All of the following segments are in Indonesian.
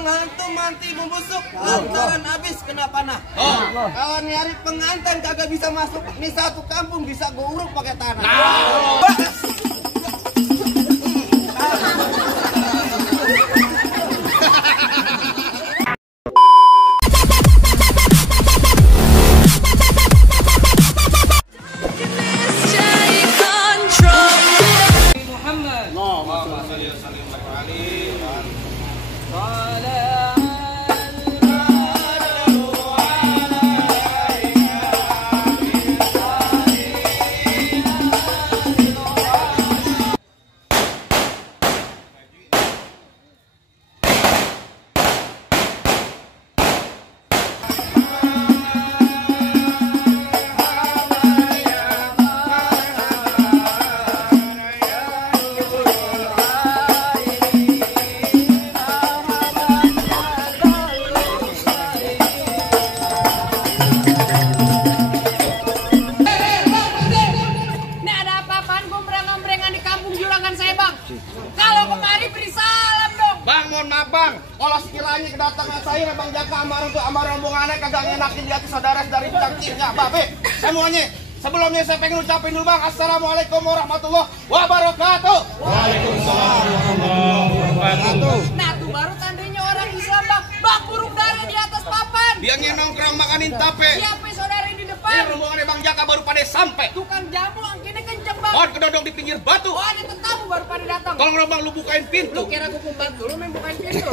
penghantu mati membusuk lantaran habis kena panah. Kalau nyari pengantin kagak bisa masuk, nih satu kampung bisa gue uruk pakai tanah. Bang, kalau sekiranya kedatangan saya Bang Jaka sama rombongannya kagak ngenakin di hati saudara dari bidangnya, Babe. Semuanya, sebelumnya saya pengen ucapin dulu Bang, Assalamualaikum warahmatullahi wabarakatuh. Waalaikumsalam warahmatullahi wabarakatuh. Nah, tuh baru tandanya orang Islam, Bang. Bang burung dara di atas papan. Dia nongkrong makanin tape. Siapa saudara di depan? Ini rombongannya Bang Jaka baru pada sampai. Tukang jamu angkinnya kenceng, Bang. Pohon kedondong di pinggir batu. Oh, ada tetamu baru pada datang. Tolong Bang, lu bukain pintu. Lu kira gue pembantu, lu main bukain pintu.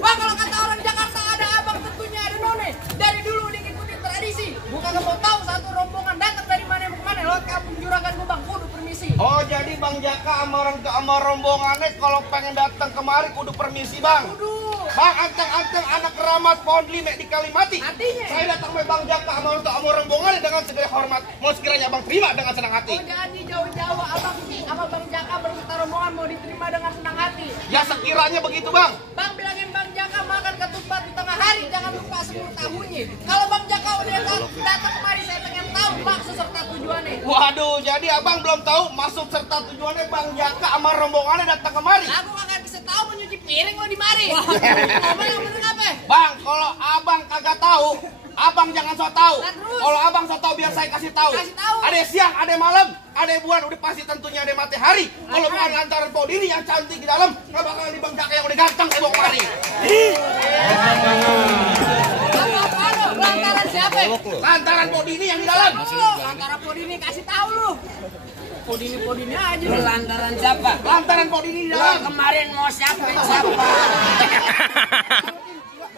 Bang, kalau kata orang Jakarta ada abang tentunya ada none. Dari dulu ngikutin tradisi. Bukan mau tahu satu rombongan datang dari mana mau kemana. Lewat kampung Juragan gue, Bang, kudu permisi. Oh, jadi Bang Jaka sama rombongannya kalau pengen datang kemari kudu permisi, Bang. Kudu. Bang, anteng-anteng anak keramat pohon lime di Kalimati. Artinya? Saya datang sama Bang Jaka sama rombongannya dengan segala hormat. Mau sekiranya Abang terima dengan senang hati. Oh, jadi jauh-jauh abang sama Bang Jaka berserta rombongan mau diterima dengan senang hati. Ya sekiranya begitu, Bang. Bang bilangin Bang Jaka makan ketupat di tengah hari, jangan lupa 10 tahunnya. Kalau Bang Jaka udah datang kemari, saya pengen tahu maksud serta tujuannya. Waduh, jadi Abang belum tahu maksud serta tujuannya Bang Jaka sama rombongannya datang kemari. Aku kagak bisa tahu mau nyuci piring lo di mari. Ngomong yang bener apa? Bang, kalau Abang kagak tahu, Abang jangan so tahu. Nah, terus? Kalau Abang so tahu biar saya kasih tahu. Kasih tahu. Ada siang, ada malam, ada bulan, udah pasti tentunya ada matahari. Kalau bukan antara Podini yang cantik di dalam, nggak bakalan di Bang Jaka yang udah ganteng saya bawa kemari. Apa lo? Lantaran siapa? Lantaran Podini yang di dalam. Lantaran Podini kasih tahu lu. Podini aja. Lantaran siapa? Lantaran Podini di dalam. Kemarin mau siapa?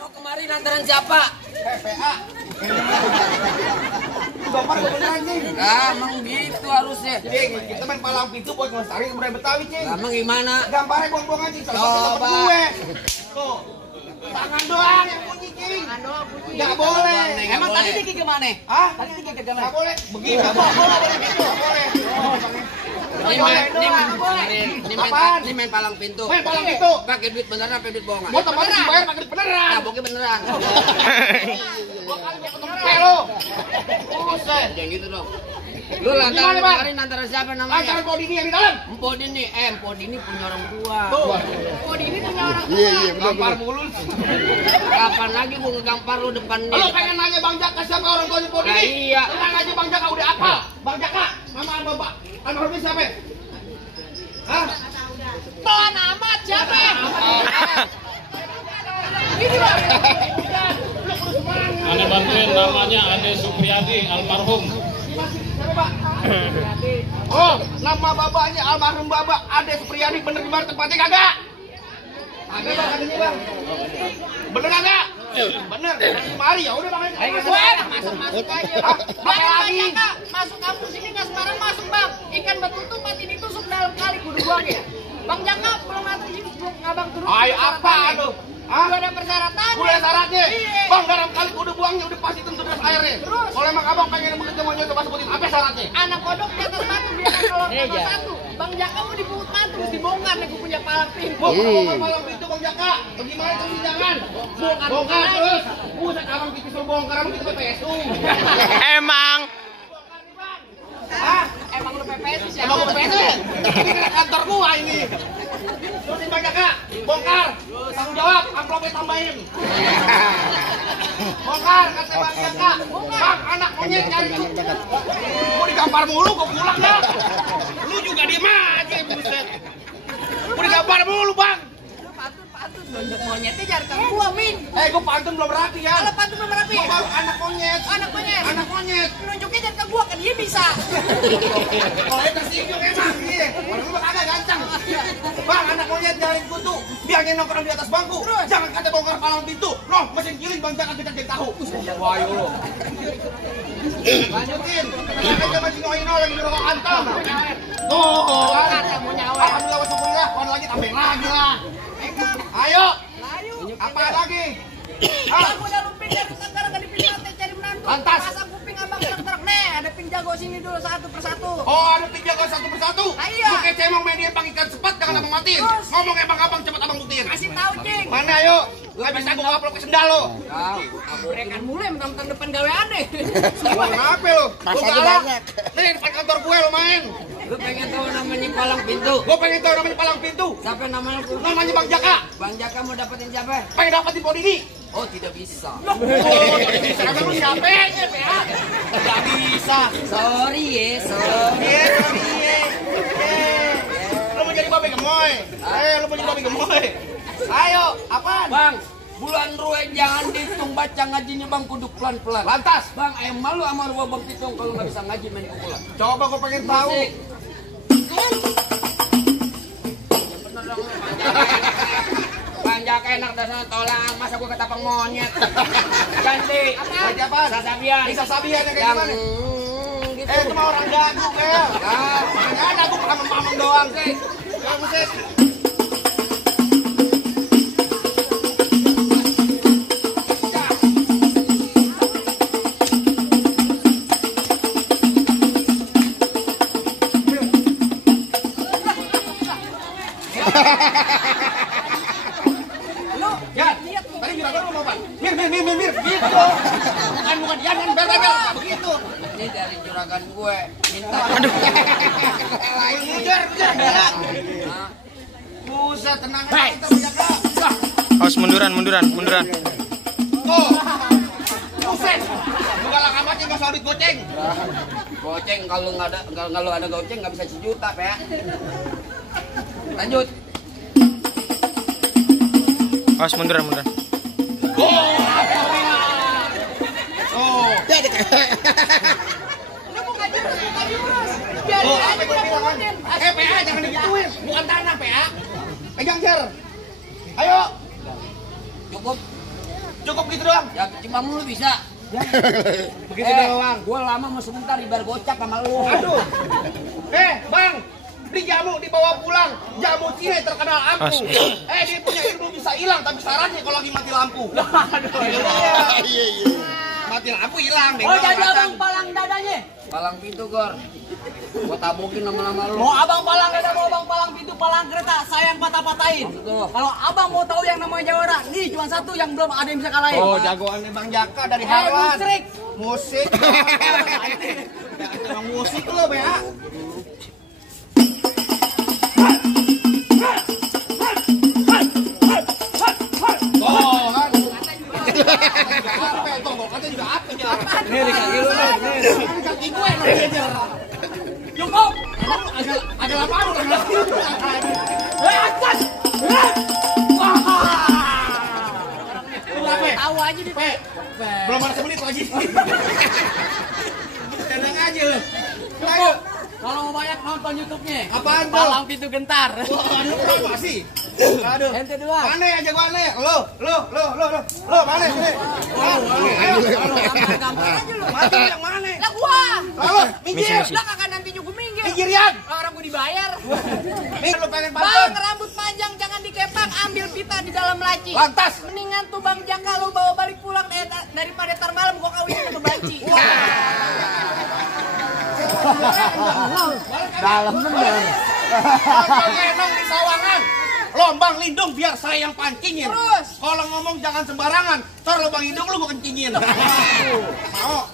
Mau kemarin lantaran siapa? PPA. Gambar beneran, Cing. Emang gitu harusnya. Cing, kita main palang pintu buat ngelestariin budaya Betawi, Cing. Emang gimana? Gambarnya buang-buang aja, salah satu Coba. temen gue. Tuh, tangan doang yang bunyi, Cing. Nggak boleh. Emang tadi Diki kemana? Hah? Tadi Diki ke Nggak mana? boleh. Begini, nggak boleh gitu. Nggak boleh. Ini main palang pintu. Main palang pintu. Pakai duit beneran apa duit bohongan? Mau tempat dibayar pakai duit beneran. Nah, pokoknya beneran. Gua kali mau ketemu lo. Buset. Jangan gitu dong. Lu Gimana, lantaran Bang? kemarin antara siapa namanya? Lantaran Podini yang di dalam. Podini punya orang tua. Tuh. Podini punya orang tua. Iya, Gampar mulus. Kapan lagi gua ngegampar lu depan Lo nih? pengen nanya Bang Jaka siapa orang tuanya Podini? Nah, iya. Tenang aja Bang Jaka udah apa? Bang Jaka, nama Bapak almarhumnya siapa? Hah? Tuan amat siapa? Ini Bang. Ane bantuin, namanya Ade Supriyadi almarhum. Siapa, Pak? Oh, nama bapaknya almarhum Bapak Ade Supriyadi, bener di mana tempatnya kagak? Kagak Bang, katanya Bang. Bener kagak? Bener, dari mari ya udah Bang. Masuk aja. Pakai lagi. Masuk kampus sini nggak sembarang masuk bang. Ikan betutu mati ditusuk dalam kali kudu buang ya. Bang Jaka belum ngatur sini belum ngabang turun. Ayo apa aduh? Hah? Udah ada persyaratan. Udah syaratnya. Iya. Bang, dalam kali udah buangnya udah pasti tentu deras airnya. Terus? Kalau emang abang pengen begitu mau coba sebutin apa syaratnya? Anak kodok di atas batu biar kalau nomor satu. Bang Jaka mau dipungut mantu mesti bongkar nih gue punya palang pintu. Bongkar malam itu Bang Jaka. Bagaimana terus jangan? Bongkar terus. Buset abang kita suruh bongkar abang kita PPSU. Emang Hah? Emang udah PPS siapa? Emang udah PPSU? Ini kantor gua ini. Terusin Bang Jaka, bongkar, tanggung jawab, amplopnya tambahin. Bongkar, kata Bang Jaka, Bang anak monyet nyari kutu. Gua digampar mulu, gua pulang dah. Lu juga diem aja, buset. Gua digampar mulu Bang. Patut monyetnya jangan ke gua, Min. Gua pantun belum rapi ya. Kalau pantun belum rapi. Gua baru anak monyet. Anak monyet. Nunjuknya jangan ke gua, kan dia bisa. Kalau itu tersinggung emang, iya. Orang lu kagak gancang. Bang, anak monyet jaring kutu, biarnya nongkrong di atas bangku. Terus? Jangan kata bongkar palang pintu. Noh, mesin kilin Bang jangan kita jadi tahu. Wah, yo lo. Lanjutin. Kita masih ngoino lagi ngerokok antam. Tuh, Kata mau nyawa. alhamdulillah syukurlah, kon lagi tambahin lagi lah. Ayo, Layu. apa lagi? Aku udah lumpin dari Tenggara ke dipin lantai cari menantu. Lantas. Pasang kuping abang truk-truk. Nih, ada pin jago sini dulu satu persatu. Oh, ada tiga kau satu persatu. Iya. Lu kece emang main dia bang ikan cepat, jangan abang matiin. Terus? Ngomong emang abang cepat abang buktiin. Kasih tahu, Cing. Mana ayo? Gak bisa gua upload ke sendal lo. Gorengan mulai mentang-mentang depan gawean deh. Gua kenapa lo? Lu galak. Nih depan kantor gue lo main. Lu pengen tahu namanya palang pintu? Gua pengen tahu namanya palang pintu. Siapa namanya? Namanya Bang Jaka. Bang Jaka mau dapetin siapa? Pengen dapetin poni ini. Oh, tidak bisa. Oh, tidak bisa. Kagak lu siapa ya? Gak bisa. Sorry ya, sorry. Lu mau jadi babi gemoy? Lu mau jadi babi gemoy? Ayo, apaan? Bang, bulan Rue jangan dihitung baca ngajinya Bang, kudu pelan-pelan. Lantas. Bang, malu sama Rue Bang Titung kalau nggak bisa ngaji main pukulan. Coba gua pengen tahu. Musik. Bener dong, Bang Jaka enak dasar tolang, masa gua ketapang monyet. Ganti. Baca apaan? Sasabian. Bisa sabian yang kayak Yang gimana? gitu. Itu mah orang dagu kayak. Nggak ada, gua pameng-pameng doang. Ya, musik. Ya, tadi juga lu mau apa? Mir, gitu. Bukan dia kan bel, nggak begitu. Ini dari juragan gue. Minta. Ngejar, gila. Hah? Buset, tenang aja kita menjaga. Harus munduran. Tuh, buset. Bukalah kamarnya nggak usah duit goceng. Goceng kalau ada goceng nggak bisa sejuta, Pak. Lanjut. Harus munduran. Oh, Lu mau ngaji urus. Biarin oh, aja apa dia gue bilang kan? ngomongin. PA jangan digituin, bukan tanah PA. Pegang Jar. Ayo, cukup gitu doang. Ya kecimbang lu bisa. Begitu doang. Gua lama mau sebentar ibar gocap sama lu. Aduh. Bang, beli jamu dibawa pulang. Jamu Cine terkenal ampuh. Dia punya ilmu bisa hilang, tapi syaratnya kalau lagi mati lampu. Iya. Mati lampu hilang. Oh, jadi abang palang dadanya. Palang pintu, Gor. Gua tabukin nama-nama lu. Mau abang palang dada, mau abang palang pintu, palang kereta, saya yang patah-patahin. Maksud lu? Kalau abang mau tahu yang namanya Jawara, nih cuma satu yang belum ada yang bisa kalahin. Oh, jagoannya Bang Jaka dari Harwan. musrik. Musik. Emang musik lo, ya. Oh, kan. Kata juga apa, Jar? Nih, di kaki lu nih. Di kaki gue namanya, Jar. Cukup. Agak lama lu kan. Acan. Tahu aja di Belum ada semenit lagi. Tenang aja lu. Ayo. Kalau mau banyak nonton YouTube-nya. Apaan tuh? Palang pintu gentar. Wah, aduh, apa sih? Aduh. Ente duluan. Mana aja gua aneh. Lo mana sini? Ayo. Gampang aja lu. Mati yang mana? Lah gua. Lalu, minggir. Lah kakak nanti juga minggir. Minggirian. Orang gua dibayar. Nih lu pengen Bang, pantun. rambut panjang jangan dikepang, ambil pita di dalam laci. Lantas. Mendingan tuh Bang Jaka lu bawa balik pulang daripada tar malam gua kawinnya ke banci. Dalam bener. Kalau ngenong di sawangan, lombang lindung biar saya yang pancingin. Terus? Kalau ngomong jangan sembarangan, ntar lubang hidung lu gua kencingin. Mau?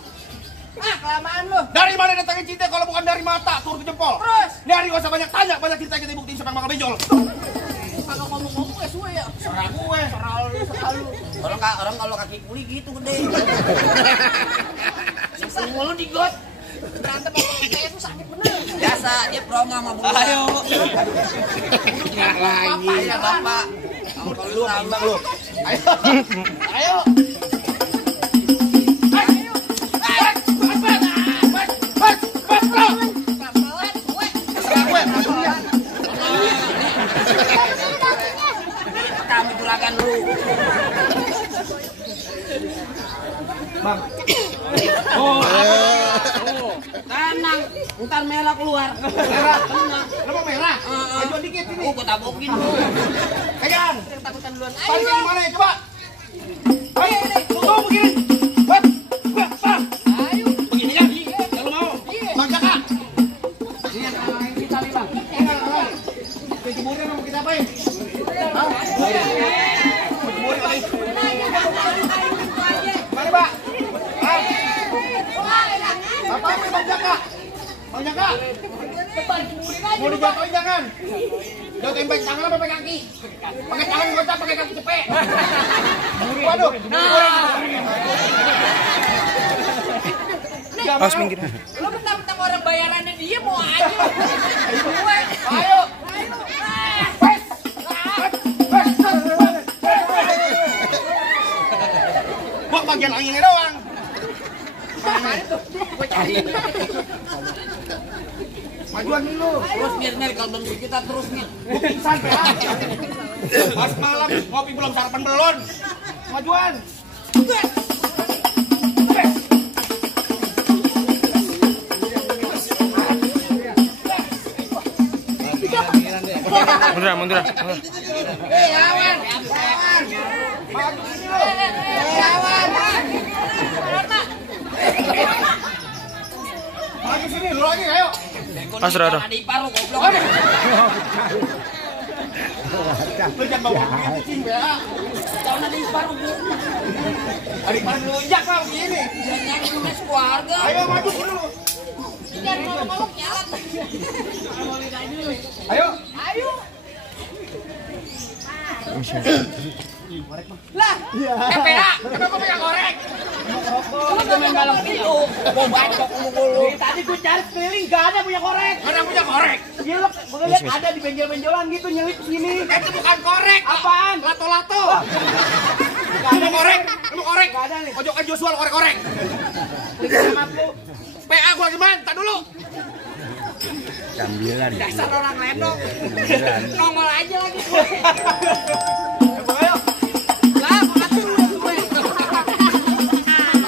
Ah, kelamaan lu. Dari mana datangnya cinta kalau bukan dari mata turun ke jempol? Terus? Dari gak usah banyak tanya, banyak cerita kita buktiin siapa yang bakal benjol. Kalau ngomong-ngomong ya suwe ya. Serah gue. Serah lu. Orang kalau kaki kuli gitu gede. Semua lu digot. Berantem sama saya tuh sakit bener. Biasa dia promo sama bulu. Ayo. Enggak lagi. Ya Bapak. Lu bintang lu. Ayo. Ayo. Kami julagan lu. Bang. Tenang, ntar merah keluar. Merah. Lu mau merah? Ajuan dikit ini. Gua tabokin lu. Pegang. Takutan duluan. Parkir di mana ya? Coba. Ayo ini. Tuh begini. Buat. Ayo. Begini ya. Kalau mau. Bang Jaka. Ini yang ngalahin kita nih, Bang. Jemurin mau kita apain? Hah? Jemurin lagi. Mari, Pak. Hah? Apa Bang Jaka? Bang Jaka. Mau dijatuhin jangan. Jatuhin pakai tangan apa pakai kaki? Pakai tangan gocap, pakai kaki cepet. Waduh. Awas minggir. Lu mentang-mentang orang bayarannya dia mau aja. Gue. Ayo. Gua bagian anginnya doang. Gue cari. Majuan dulu. Terus mir kalau belum kita terus nih. Gua pingsan, Pak. Pas malam ngopi belum sarapan belum. Majuan. Munduran. Lawan. Maju sini lu. Lawan. Maju sini lu lagi, ayo. Pasrah. Ada ipar lu goblok. Lu jangan bawa begitu, cing, ya. Jangan ada ipar lu. Adik pan lunjak lah begini. Jangan cuma keluarga. Ayo maju dulu. Jangan ngomong-ngomong jalan. Ayo. Ayo. Lah, PA, kenapa pegang korek? Lu main balong itu. Gua bacok lu. dari tadi gue cari keliling gak ada punya korek. Mana punya korek? Gila, gue lihat ada di benjol-benjolan gitu nyelip sini. Itu bukan korek. Apaan? Lato-lato. Gak ada Lu korek? Lu korek? Gak ada nih. Ojokan Joshua korek-korek. Sangat lu. PA gua lagi main, tak dulu. Dasar orang ledok. Nongol aja lagi. Ayo. Lah, makan dulu gue.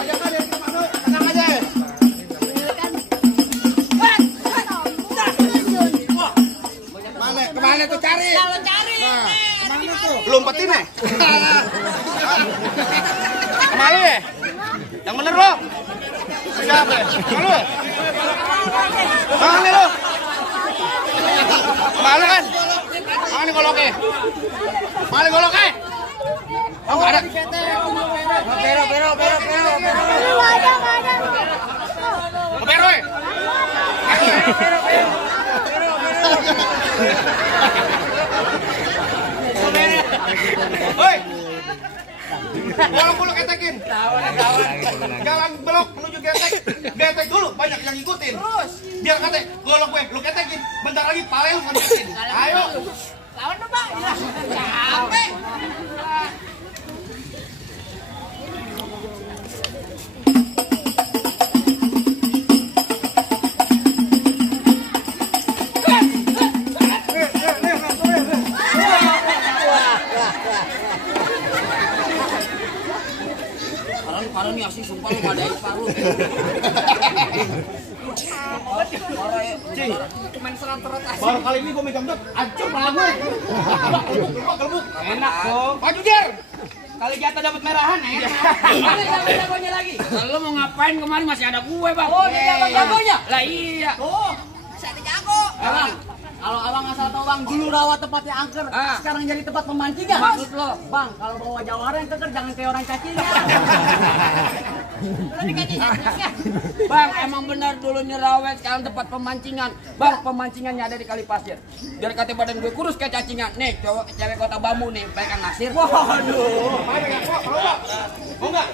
Ayo kan dari mana? Tenang aja. Mana? Kemana tuh cari? Kalau cari. Mana tuh? Lu umpetin ya? Kemana ya? Yang bener lo? Siapa ya? Kemana lu? Mana lu? Kemana kan? Mana goloknya? Mana goloknya? Oh nggak ada. Pero. Pero ya? Hoi. Golok dulu ketekin. Jalan belok menuju getek. Getek dulu, banyak yang ngikutin. Terus. Biar kate golok gue, lu ketekin. Bentar lagi pale lu ngikutin. Ayo. Lawan dong, Bang. Capek. Parah nih asli sumpah lu gak ada ipar lu. Cing, Cuman serang-serang aja. baru kali ini gue megang dot, hancur pala gue. Kelebuk. Enak dong. Maju Jer. Kali jatuh dapat merahan, enak. Mana jago-jagonya lagi? Lu mau ngapain kemarin masih ada gue, Bang. Oh, dia jago-jagonya? Lah iya. Tuh, bisa ada jago. Emang Kalau abang asal tahu bang, dulu rawa tempatnya angker, sekarang jadi tempat pemancingan. Maksud lo? Bang, kalau bawa jawara yang keker jangan kayak orang cacingan. Bang, emang benar dulu nyerawet, sekarang tempat pemancingan. Bang, pemancingannya ada di Kali Pasir. Biar kata badan gue kurus kayak cacingan. Nih, cowok cewek Kota Bambu nih, pegang nasir. Waduh. Mau nggak?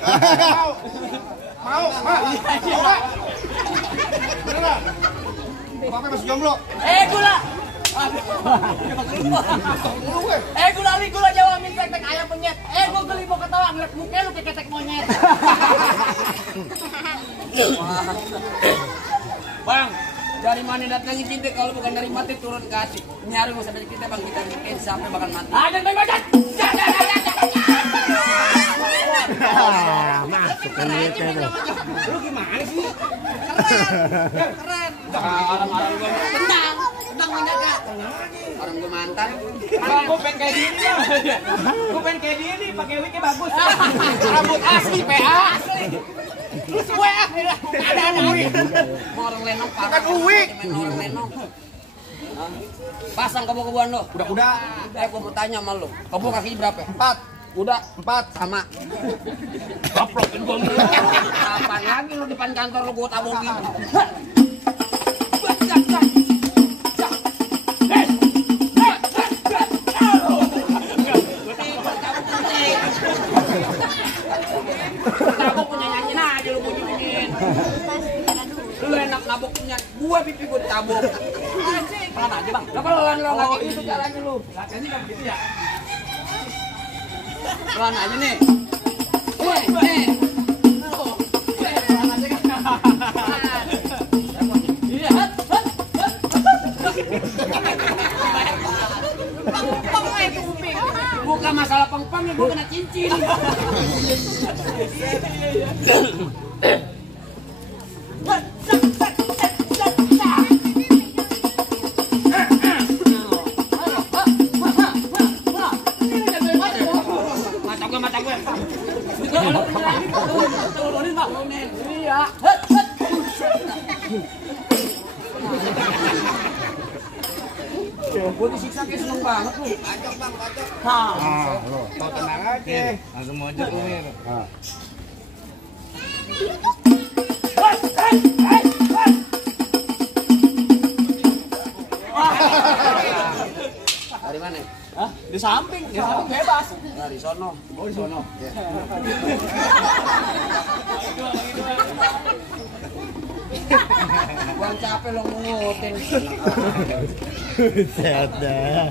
Mau? Nggak? Beneran? Bapaknya masih jomblo. Gula. Gula Jawa min tek ayam penyet. Gua geli mau ketawa ngeliat muka lu kayak ketek monyet. Bang, dari mana datangnya cinta kalau bukan dari mati turun ke hati. Nyari mau sampai kita bang, kita bikin sampai bakal mati. Ada bang bacat. Masuk ke itu. Lu gimana sih? Keren. Orang-orang gue Tendang menjaga. orang gue mantan. Bang, gue pengen kayak gini bang. Gue pengen kayak gini, pakai wig bagus. Rambut asli, PA. Terus gue ada wig. Mau orang lenong parah. Bukan uwik. Main orang lenong. Pasang kebo-keboan lo. Udah. Gue mau tanya sama lo. Kebo kaki berapa? 4. Udah 4 sama. Gaplokin gua mulu. Kapan lagi lu depan kantor lu gua tabungin. Tabuk punya nyanyiin aja lu bunyi-bunyiin. Lu enak nabuk punya gua pipi gua ditabuk. Pelan aja bang. Lah pelan lo lagi itu jalannya lu. Latihannya kan begitu ya? Pelan aja nih. Bukan masalah pengpang ya, gue kena cincin. Mata gue. Iya. Gue disiksa kayak seneng banget lu. Bacok bang, bacok. Lo tenang aja. Langsung mojok lu nih. Dari mana? Hah? Di samping bebas. Dari sono. Oh, di sono. Gua capek lo ngutin. Set dah.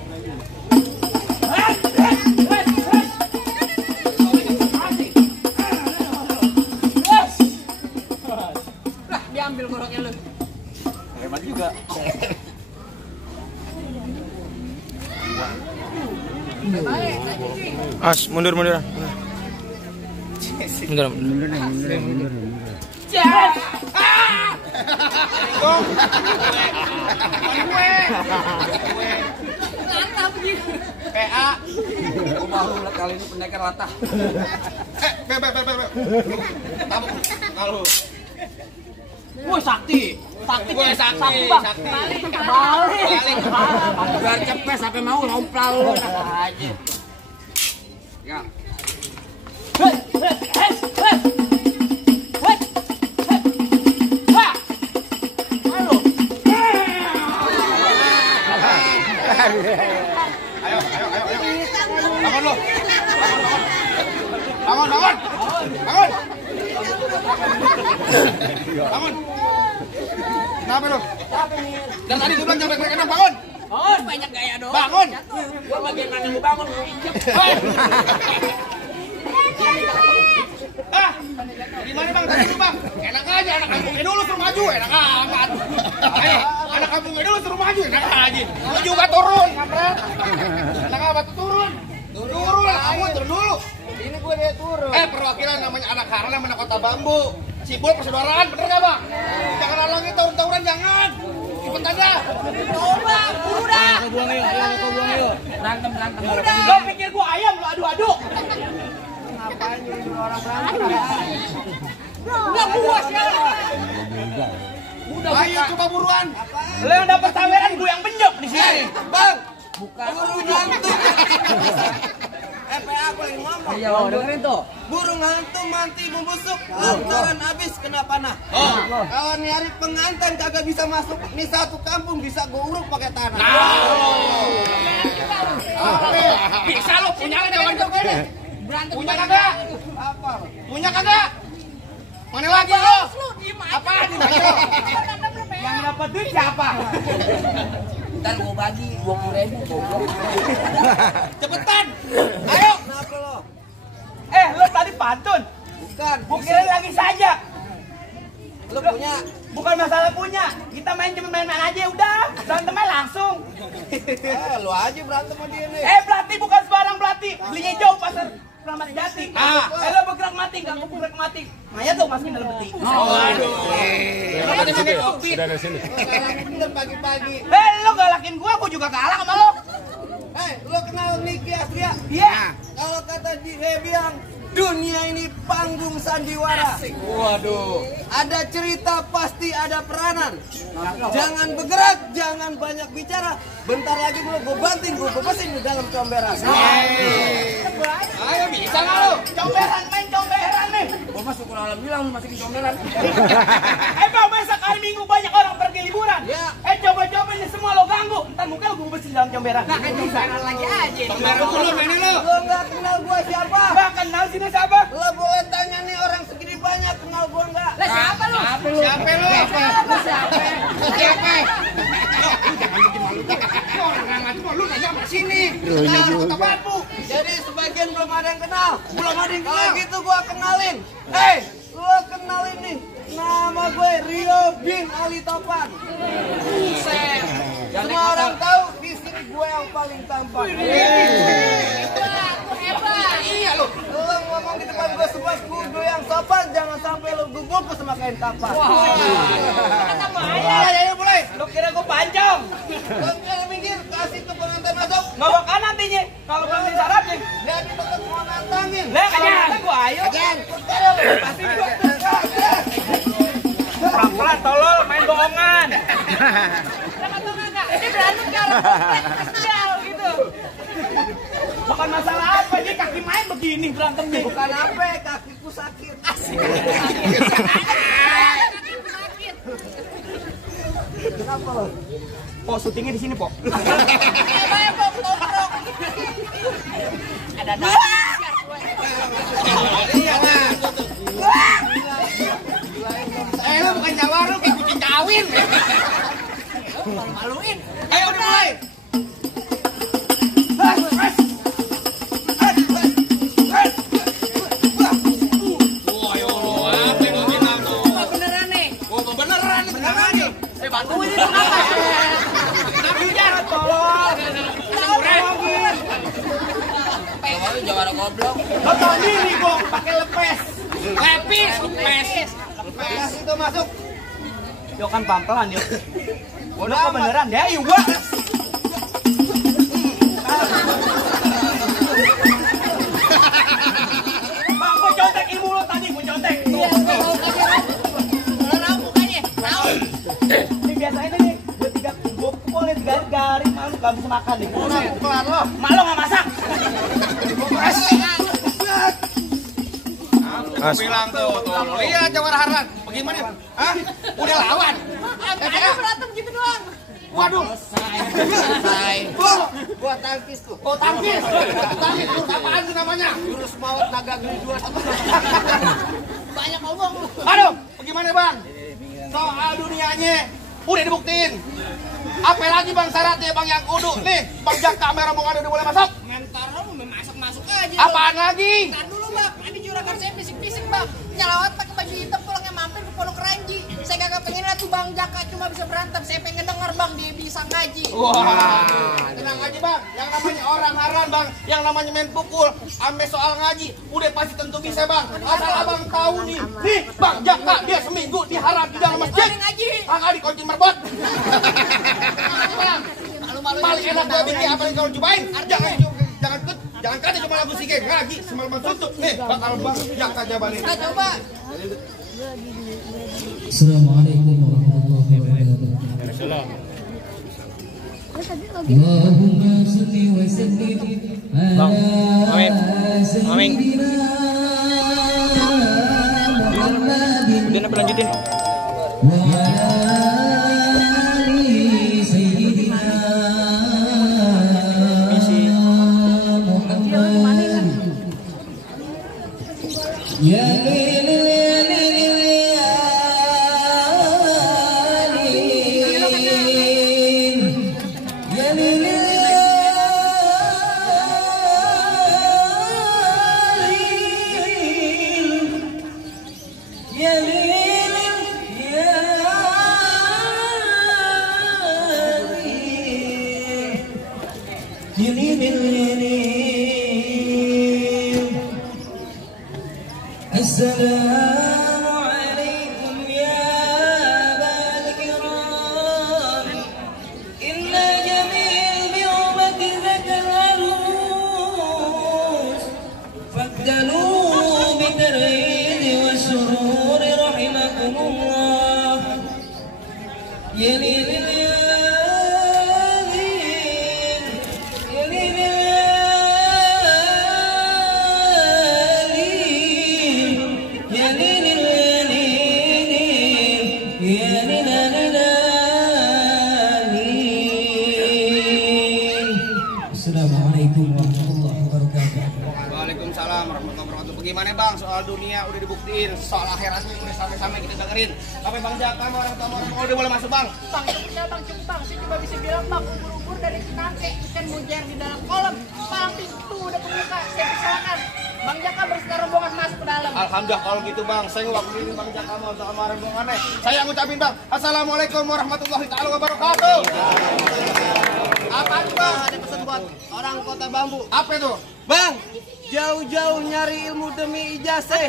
Lah, diambil goroknya lu. Hebat juga. As, mundur. Mundur. PA. Gua baru lihat kali ini pendekar latah. Be. Tabuk. Kalau Wah, sakti. gue sakti. Balik. Biar cepet sampai mau lompral lu aja. Ya. Ayo. Bangun lu. Bangun. Kenapa lu? Dan tadi gue bilang jangan balik kanan, bangun. Banyak gaya doang. Bangun. Gua bagian mana gua bangun gua injek. Gimana bang? Tadi dulu bang. Enak aja, anak kampungnya dulu suruh maju, enak amat. Ayo, anak kampungnya dulu suruh maju, enak aja. Lu juga turun, kampret. Enak amat turun. Turun, kamu turun dulu. Ini gua dia turun. Perwakilan namanya anak Harlem, anak Kota Bambu. Simbol persaudaraan, bener gak bang? Jangan halangi tawuran, jangan. Ikut aja. Coba, udah. Kau buang yuk. Berantem. Lo pikir gua ayam lo adu-adu. Ngapain nyuruh orang berantem? Enggak puas ya. Udah Ayo buka. coba buruan. Lo yang dapat saweran, gue yang benyok di sini. Bang, Bukan. burung hantu. PA aku yang ngomong. Iya, dengerin tuh. Burung hantu mati membusuk lantaran habis kena panah. Kalau nyari pengantin kagak bisa masuk, nih satu kampung bisa gue uruk pakai tanah. Bisa lo punya lo jangan jogetnya. Berantem Punya kagak? Apa? Punya kagak? Mana lagi lo? Apa? Yang dapat duit siapa? Ntar gue bagi 20.000 goblok. Cepetan. Ayo. Kenapa lo? Lo tadi pantun. Bukan. Gue kira lagi saja. Lo punya? Bukan masalah punya. Kita cuma main-main aja udah. Berantemnya langsung. Lo aja berantem sama dia nih. Pelatih bukan sebarang pelatih. Belinya jauh pasar Kramat Jati. Lo bergerak mati, nggak mau bergerak mati. Maya tuh masukin dalam peti. Waduh. Lo pada minum kopi. Bener pagi-pagi. Lo galakin gua juga kalah sama lo. Lo kenal Niki Aslia? Iya. Kalau kata dia bilang dunia ini panggung sandiwara. Waduh. Ada cerita pasti ada peranan. Jangan bergerak, jangan banyak bicara. Bentar lagi gue banting, gue bebesin di dalam comberan. Ayo bisa nggak lo? Comberan main comberan nih. Gue masuk ke dalam bilang masukin comberan. Bang besok hari Minggu banyak orang pergi liburan. Ya. Coba-coba ini semua lo ganggu. Ntar muka lo gue bebesin di dalam comberan. Nah kan comberan lagi aja. Comberan dulu ini lo. Lo nggak kenal gue siapa? Nggak kenal sini siapa? Lo boleh tanya nih orang segini banyak kenal gue nggak? Lah siapa lo? Siapa lo? Siapa? Orang amat lu nanya sama sini. Jadi sebagian belum ada yang kenal. Belum ada yang kenal. Kalau gitu gua kenalin. Lo kenalin nih. Nama gue Rio bin Ali Topan. Semua orang tahu di sini gue yang paling tampan. Iya lo. Lo ngomong di depan gue sebuah kudu yang sopan, jangan sampai lo bungkus sama kain kapan. Kata Maya. Ayo boleh. Lu kira gua panjang? Lo jangan minggir, kasih tuh pengantin masuk. Ngawak kan nantinya. Kalau belum disyaratnya. Jadi tetap mau nantangin. Lah kalau kata gua ayo. Pasti gua. Pelan-pelan tolol main bohongan. Ini berantem kalau kesial gitu. Bukan masalah apa, dia kaki main begini berantem nih. Bukan apa, kakiku sakit. Kenapa lo? Oh, syutingnya di sini, Po. Ada iya nah. Lo bukan Jawa, lo kayak kucing kawin. Malu-maluin. Ayo udah mulai. Beneran nih. Beneran nih. Saya bantuin itu kenapa? Tapi jangan tolong. Kalau jangan ada goblok. Lo tau diri gua pakai lepes. Lepes. Gas itu masuk. Yo kan pelan-pelan yo. Udah kok beneran deh, yuk gua. Bang, gua contek ibu lo tadi, gua contek. Ini biasanya nih, gua pukul nih 3 garis, malu gak bisa makan nih. Kelar lo. Mak lo gak masak. Bilang tuh, lihat Jawara Harlan. Bagaimana? Hah? Udah lawan. Berantem gitu doang. Waduh. Selesai. Gua tangkis tuh. Oh, tangkis. Tangkis tuh apaan tuh namanya? Jurus maut naga geli 2. Banyak ngomong lu. Aduh, bagaimana Bang? Soal dunianya udah dibuktiin. Apa lagi Bang syaratnya Bang yang kudu? Nih, Bang Jaka merah mau ada udah boleh masuk. Mentar lo masuk aja. Apaan lagi? Ntar dulu bang, ini juragan saya bisik-bisik bang. Nyelawat pakai baju hitam pulangnya mampir ke Pondok Ranji. Saya kagak pengen lihat tuh Bang Jaka cuma bisa berantem. Saya pengen denger bang dia bisa ngaji. Wah, tenang aja Bang. Yang namanya orang haram Bang, yang namanya main pukul, ambil soal ngaji, udah pasti tentu bisa Bang. Asal Abang tahu nih, Bang Jaka dia seminggu diharam di dalam masjid. Ada ngaji. Kagak dikunci merbot. Tenang aja Bang. Malu-malu. Paling enak gue bikin apa yang kau cobain. Jangan kata cuma lagu sikit ngaji semalam tutup nih bakal Bang Jaka jabanin. Kita coba. Assalamualaikum warahmatullahi wabarakatuh. Allahumma salli wa sallim ala sayyidina Muhammadin Udah apa lanjutin? wa ala ali sayyidina Muhammad. Ya Assalamualaikum ya abal kiram, inna jamil bi ummati zakal arus, faddalu bi tarhid wa surur rahimakumullah. Assalamualaikum warahmatullahi wabarakatuh. Waalaikumsalam warahmatullahi wabarakatuh. Bagaimana bang soal dunia udah dibuktiin, soal akhiratnya udah sampai-sampai kita dengerin. Tapi bang Jaka mau orang tua udah boleh masuk bang. Bang, cukup bang. Saya cuma bisa bilang bang, ubur-ubur dari nangke ikan mujair di dalam kolam. Bang, pintu udah kebuka, saya persilakan. Bang Jaka berserta rombongan masuk ke dalam. Alhamdulillah kalau gitu bang, saya waktu ini bang Jaka mau sama rombongannya. Saya ngucapin bang, assalamualaikum warahmatullahi taala wabarakatuh. Apa itu bang? Ada pesan buat orang Kota Bambu. Apa itu? Bang, jauh-jauh nyari ilmu demi ijazah,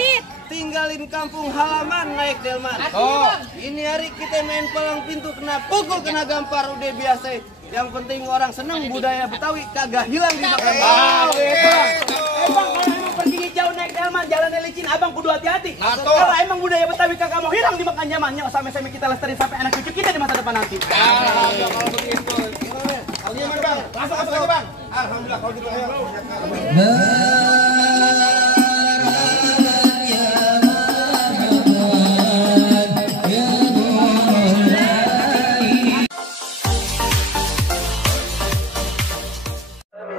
tinggalin kampung halaman naik delman. Oh, Ini hari kita main palang pintu, kena pukul, kena gampar, udah biasa. Yang penting orang seneng budaya Betawi kagak hilang di makan. bang. Bang, kalau emang pergi jauh naik delman, jalannya licin, abang kudu hati-hati. Betul. Kalau emang budaya Betawi kagak mau hilang dimakan zamannya, sampai-sampai kita lestari sampai anak cucu kita di masa depan nanti. Alhamdulillah kalau begitu. Gimana bang? Masuk aja bang. Alhamdulillah kalau gitu ayo.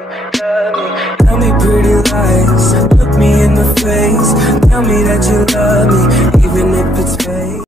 Tell me pretty lies, look me in the face, tell me that you love me, even if it's fake.